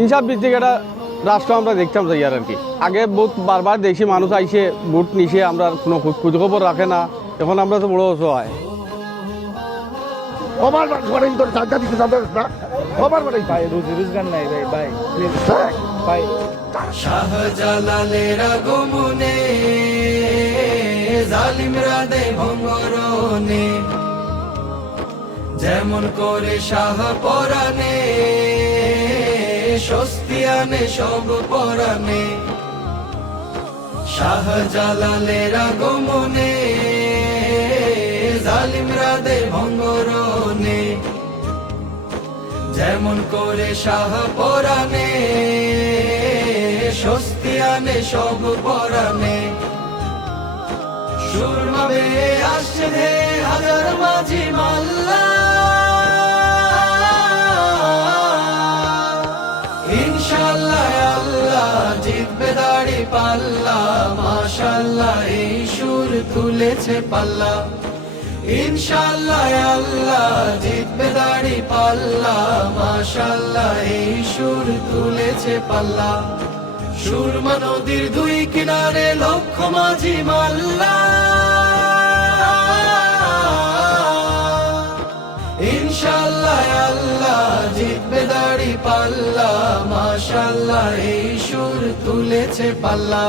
ইনসাফ ভিত্তিক একটা রাষ্ট্র আমরা দেখতাম যাই আর কি। আগে বহুত বারবার দেখছি মানুষ আইসে ভোট নিছে, আমরা কোনো খোঁজখবর রাখে না। এখন আমরা তো বড় অসহায়। রোজগার নাই ভাই ভাই প্লিজ ভাই। শাহজালালের আগমনে জালিমরা দেয় ভঙ্গরনে, যেমন করে শাহ পরাণে স্বস্তি আনে সব পরাণে। শাহজালালের আগমনে জালিমরা দেয় ভঙ্গরনে, যেমন করে শাহ পরাণে স্বস্তি আনে সব পরাণে। সুরমা বেয়ে আসছে ধে হাজার মাঝি মাল্লা, ইনশাআল্লাহ আল্লাহ জিতবে দাড়ি পাল্লা। মাশাআল্লাহ এই সুর তুলেছে পাল্লা, ইনশাআল্লাহ আল্লাহ জিতবে দাড়ি পাল্লা। মাশাআল্লাহ এই সুর তুলেছে পাল্লা। সুরমা নদীর দুই কিনারে লক্ষ মাঝি মাল্লা, ইনশাআল্লাহ আল্লাহ জিতবে দাড়ি পাল্লা। মাশাআল্লাহ এই সুর তুলেছে পাল্লা।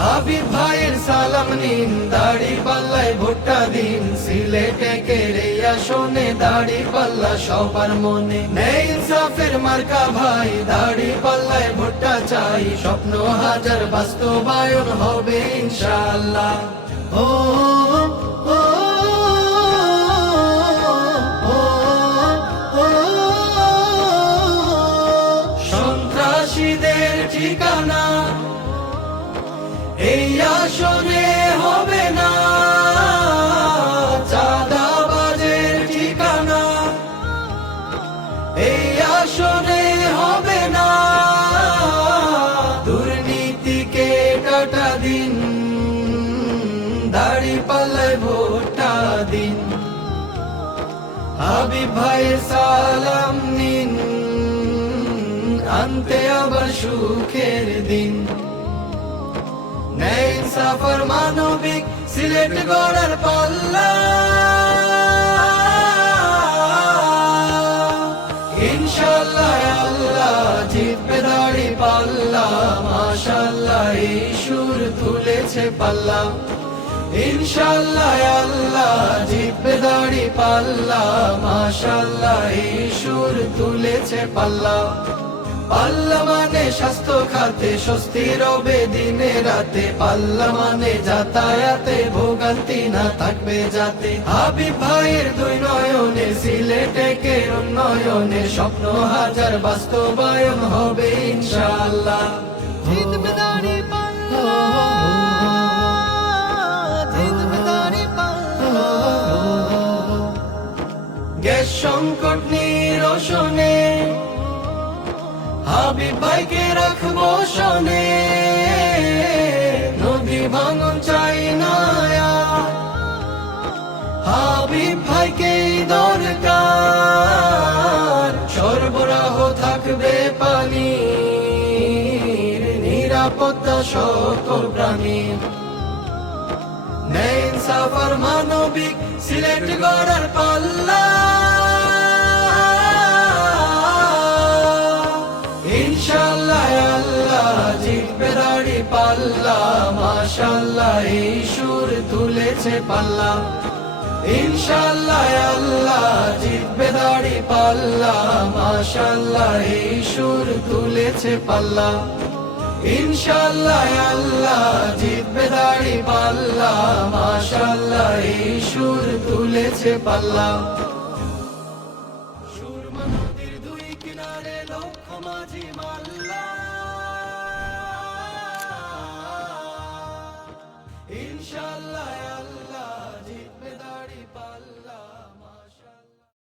হাবিব ভাইয়ের সালাম নিন, দাড়ি পাল্লায় ভোটটা দিন। সিলেটে কেড়ে আসনে দাড়ি পাল্লা সবার মনে। নেই ইনসাফের মার্কা ভাই, দাড়ি পাল্লায় ভোটটা চাই। স্বপ্ন হাজার বাস্তবায়ন হবে ইনশাআল্লাহ। ও ও সন্ত্রাসীদের ঠিকানা এই আসনে হবে না, চাঁদাবাজের ঠিকানা এই আসনে হবে না। দুর্নীতিকে কাটা দিন, দাড়ি পাল্লায় ভোটটা দিন। হাবিব ভাইয়ের সালাম নিন, আনতে আবার সুখের দিন। ন্যায় ইনসাফের মানবিক সিলেট গড়ার পাল্লা, ইনশাআল্লাহ আল্লাহ জিতবে দাড়ি পাল্লা। মাশাআল্লাহ এই সুর তুলেছে পাল্লা, ইনশাআল্লাহ আল্লাহ জিতবে দাড়ি পাল্লা। মাশাআল্লাহ এই সুর তুলেছে পাল্লা। পাল্লা মানে স্বাস্থ্য খাতে স্বস্তি রবে দিনে রাতে। পাল্লা মানে যাতায়াতে ভোগান্তি না থাকবে যাতে। হাবিব ভাইয়ের দুই নয়নে সিলেটে কে উন্নয়নে স্বপ্ন হাজার বাস্তবায়ন হবে ইনশাআল্লাহ। জিতবে দাড়ি পাল্লা, জিতবে দাড়ি পাল্লা। গ্যাস সংকট নিরসনে হাবিব ভাইকে রাখবো শনে। নদী ভাঙন চাই না হাবিব ভাইকে দরকার। সরবরাহ থাকবে পানি, নিরাপত্তা সকল প্রাণীর। ন্যায় ইনসাফের মানবিক সিলেট গড়ার পাল্লা, ইনশাআল্লাহ আল্লাহ জিতবে দাড়ি পাল্লা। মাশাআল্লাহ এই সুর তুলেছে পাল্লা, ইনশাআল্লাহ আল্লাহ জিতবে দাড়ি পাল্লা। মাশাআল্লাহ এই সুর তুলেছে পাল্লা, ইনশাআল্লাহ আল্লাহ জিতবে দাড়ি পাল্লা। মাশাআল্লাহ এই সুর তুলেছে পাল্লা।